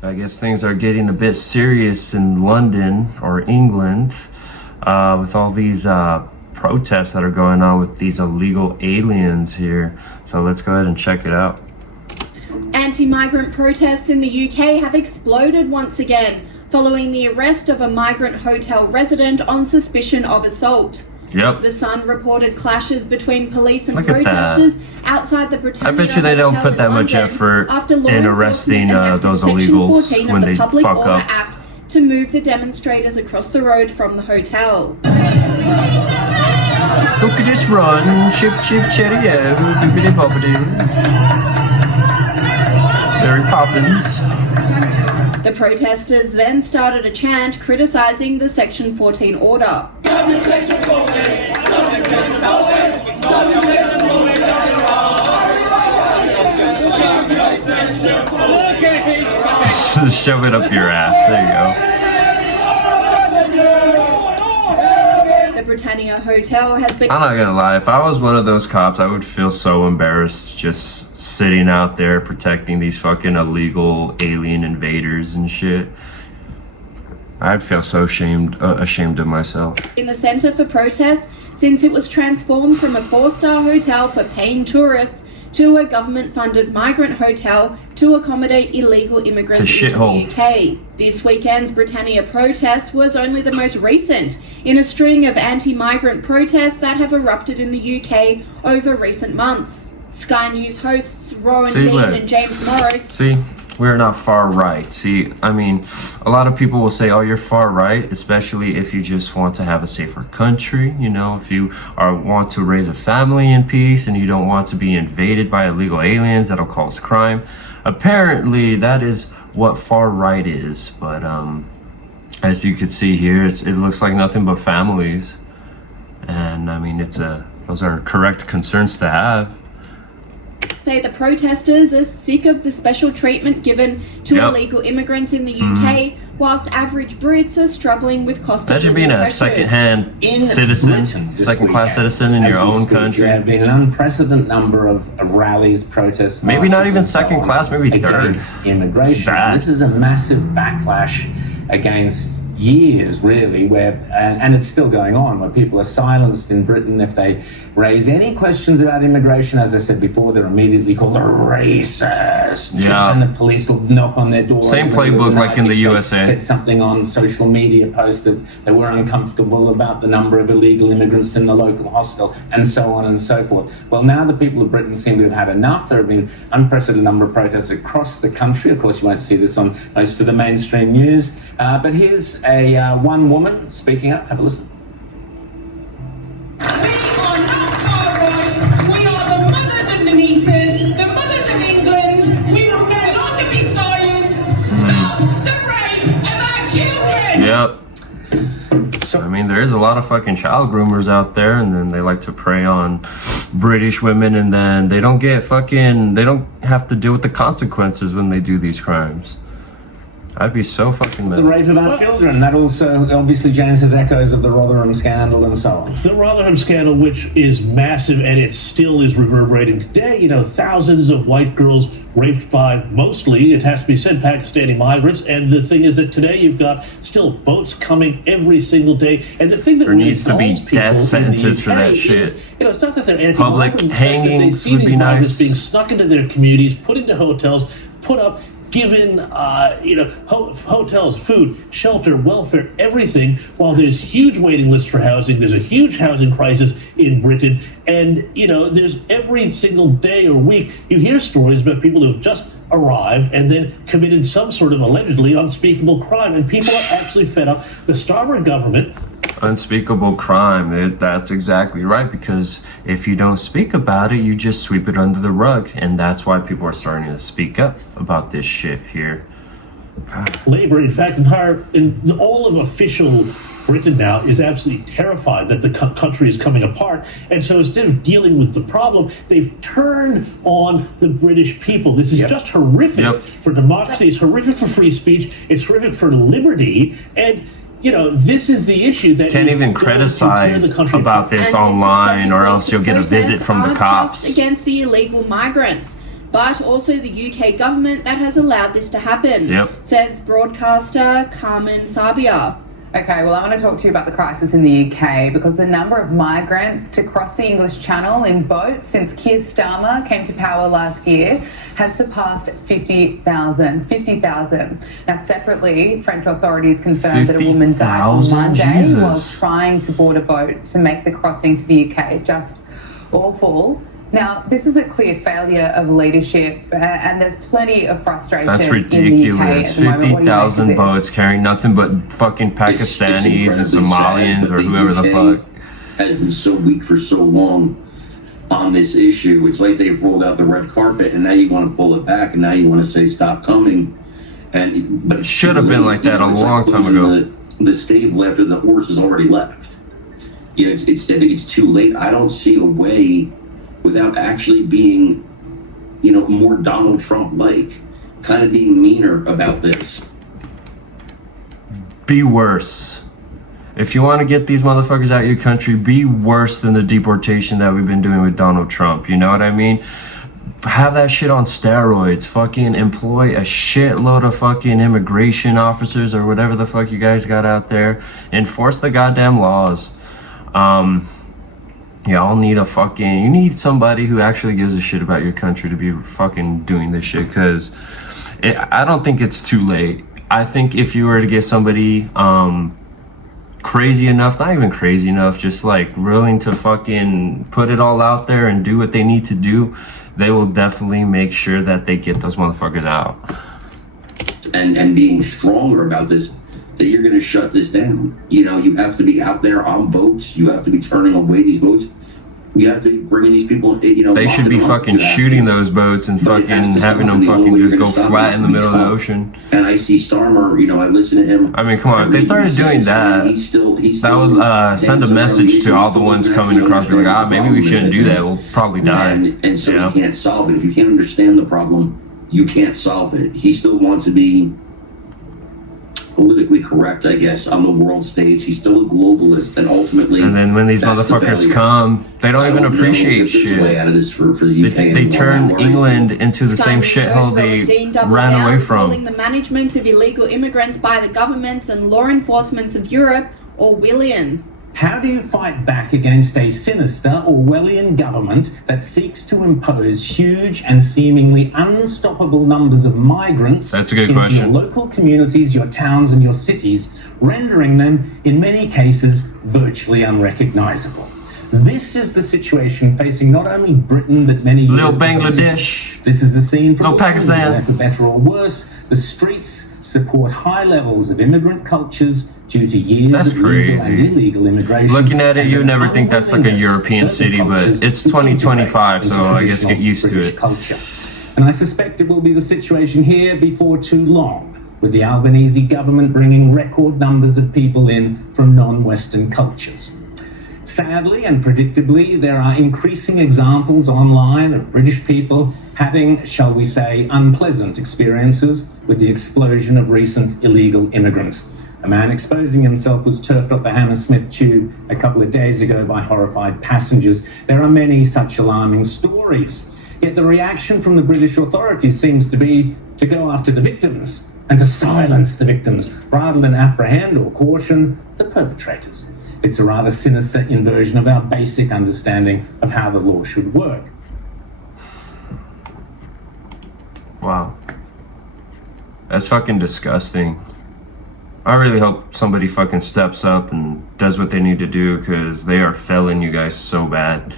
I guess things are getting a bit serious in London or England with all these protests that are going on with these illegal aliens here. So let's go ahead and check it out. Anti-migrant protests in the UK have exploded once again following the arrest of a migrant hotel resident on suspicion of assault. Yep. The Sun reported clashes between police and protesters outside the Britannia. I bet you they don't put that much effort in arresting those illegals when they fuck up. Act to move the demonstrators across the road from the hotel. Who could just run? Chip, chip, cheerio, bippity boppity. Mary Poppins. The protesters then started a chant criticising the Section 14 order. Shove it up your ass. There you go. The Britannia Hotel has been... I'm not gonna lie, if I was one of those cops, I would feel so embarrassed just sitting out there protecting these fucking illegal alien invaders and shit. I'd feel so ashamed of myself. In the centre for protest, since it was transformed from a 4-star hotel for paying tourists to a government-funded migrant hotel to accommodate illegal immigrants into the UK. This weekend's Britannia protest was only the most recent in a string of anti-migrant protests that have erupted in the UK over recent months. Sky News hosts Rowan Dean and James Morris. We're not far right. See, I mean, a lot of people will say, oh, you're far right, especially if you just want to have a safer country, you know, if you want to raise a family in peace and you don't want to be invaded by illegal aliens that'll cause crime. Apparently, that is what far right is. But as you can see here, it looks like nothing but families. And I mean, those are correct concerns to have. Say the protesters are sick of the special treatment given to illegal immigrants in the UK, whilst average Brits are struggling with cost of living pressures. Imagine being a second-hand citizen, second-class citizen in your own country. There have been an unprecedented number of rallies, protests, maybe not even second class, maybe third. Against immigration. This is a massive backlash against years, really, where and it's still going on, where people are silenced in Britain if they raise any questions about immigration. As I said before, they're immediately called a racist, and the police will knock on their door. Same playbook like in the USA. Said something on social media post that they were uncomfortable about the number of illegal immigrants in the local hostel, and so on and so forth. Well, now the people of Britain seem to have had enough. There have been unprecedented number of protests across the country. Of course, you won't see this on most of the mainstream news, but here's one woman speaking up. Have a listen. We are not far right. We are the mothers of Nuneaton, the mothers of England. We will no longer be silenced. Stop the rape of our children. Yep. I mean, there is a lot of fucking child groomers out there, and then they like to prey on British women, and then they don't have to deal with the consequences when they do these crimes. I'd be so fucking mad. The rape of our children. That also, obviously, James, has echoes of the Rotherham scandal and so on. The Rotherham scandal, which is massive, and it still is reverberating today. You know, thousands of white girls raped by mostly, it has to be said, Pakistani migrants. And the thing is that today you've got still boats coming every single day. And the thing that there needs to be death sentences for that shit. You know, it's not that they're anti-migrant. Public hangings would be nice. Being snuck into their communities, put into hotels, put up, given, hotels, food, shelter, welfare, everything, while there's huge waiting lists for housing. There's a huge housing crisis in Britain. And, you know, there's every single day or week, you hear stories about people who have just arrived and then committed some sort of allegedly unspeakable crime. And people are actually fed up. The Starmer government... Unspeakable crime. That's exactly right, because if you don't speak about it, you just sweep it under the rug, and that's why people are starting to speak up about this shit here. Labour, in fact, all of official Britain now is absolutely terrified that the country is coming apart, and so instead of dealing with the problem, they've turned on the British people. This is just horrific for democracy. It's horrific for free speech. It's horrific for liberty, and you know, this is the issue that can't even criticize about this online, or else you'll get a visit from the cops. Against the illegal migrants. but also the UK government that has allowed this to happen, says broadcaster Carmen Sabia. Okay, well, I want to talk to you about the crisis in the UK because the number of migrants to cross the English Channel in boats since Keir Starmer came to power last year has surpassed 50,000. 50,000. Now, separately, French authorities confirmed that a woman died on Monday while trying to board a boat to make the crossing to the UK. Just awful. Now, this is a clear failure of leadership, and there's plenty of frustration. That's ridiculous. 50,000 boats carrying nothing but fucking Pakistanis and Somalians or whoever the fuck. Has been so weak for so long on this issue. It's like they've rolled out the red carpet, and now you want to pull it back, and now you want to say stop coming. But it should have been like that a long time ago. The stable after the horse has already left. I think it's too late. I don't see a way without actually being, more Donald Trump-like, kind of being meaner about this. Be worse. If you want to get these motherfuckers out of your country, be worse than the deportation that we've been doing with Donald Trump. You know what I mean? Have that shit on steroids. Fucking employ a shitload of fucking immigration officers or whatever the fuck you guys got out there. Enforce the goddamn laws. Y'all need you need somebody who actually gives a shit about your country to be fucking doing this shit, because I don't think it's too late. I think if you were to get somebody crazy enough, not even crazy enough, just like willing to fucking put it all out there and do what they need to do, they will definitely make sure that they get those motherfuckers out. And being stronger about this, that you're going to shut this down. You have to be out there on boats. You have to be turning away these boats. You have to be bringing these people, They should be fucking shooting those boats and fucking having them fucking just go flat in the middle of the ocean. And I see Starmer, I listen to him. I mean, come on, if they started doing that, that would send a message to all the ones coming across, be like, maybe we shouldn't do that, we'll probably die. And so you can't solve it. If you can't understand the problem, you can't solve it. He still wants to be politically correct, I guess, on the world stage. He's still a globalist, and ultimately. And then when these motherfuckers come, they don't even appreciate shit. Way out of this for the UK they turn England into the same shithole they ran away from. Calling the management of illegal immigrants by the governments and law enforcements of Europe Orwellian. How do you fight back against a sinister Orwellian government that seeks to impose huge and seemingly unstoppable numbers of migrants into your local communities, your towns and your cities, rendering them, in many cases, virtually unrecognizable? This is the situation facing not only Britain, but many Little Bangladesh. This is the scene from Pakistan. Where, for better or worse, the streets support high levels of immigrant cultures due to years of legal and illegal immigration. Looking at it, you never think that's like a European city, but it's 2025, so I guess get used to it. Culture. And I suspect it will be the situation here before too long, with the Albanese government bringing record numbers of people in from non-Western cultures. Sadly and predictably, there are increasing examples online of British people having, shall we say, unpleasant experiences with the explosion of recent illegal immigrants. A man exposing himself was turfed off the Hammersmith tube a couple of days ago by horrified passengers. There are many such alarming stories. Yet the reaction from the British authorities seems to be to go after the victims and to silence the victims rather than apprehend or caution the perpetrators. It's a rather sinister inversion of our basic understanding of how the law should work. Wow. That's fucking disgusting. I really hope somebody fucking steps up and does what they need to do, because they are failing you guys so bad.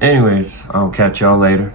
Anyways, I'll catch y'all later.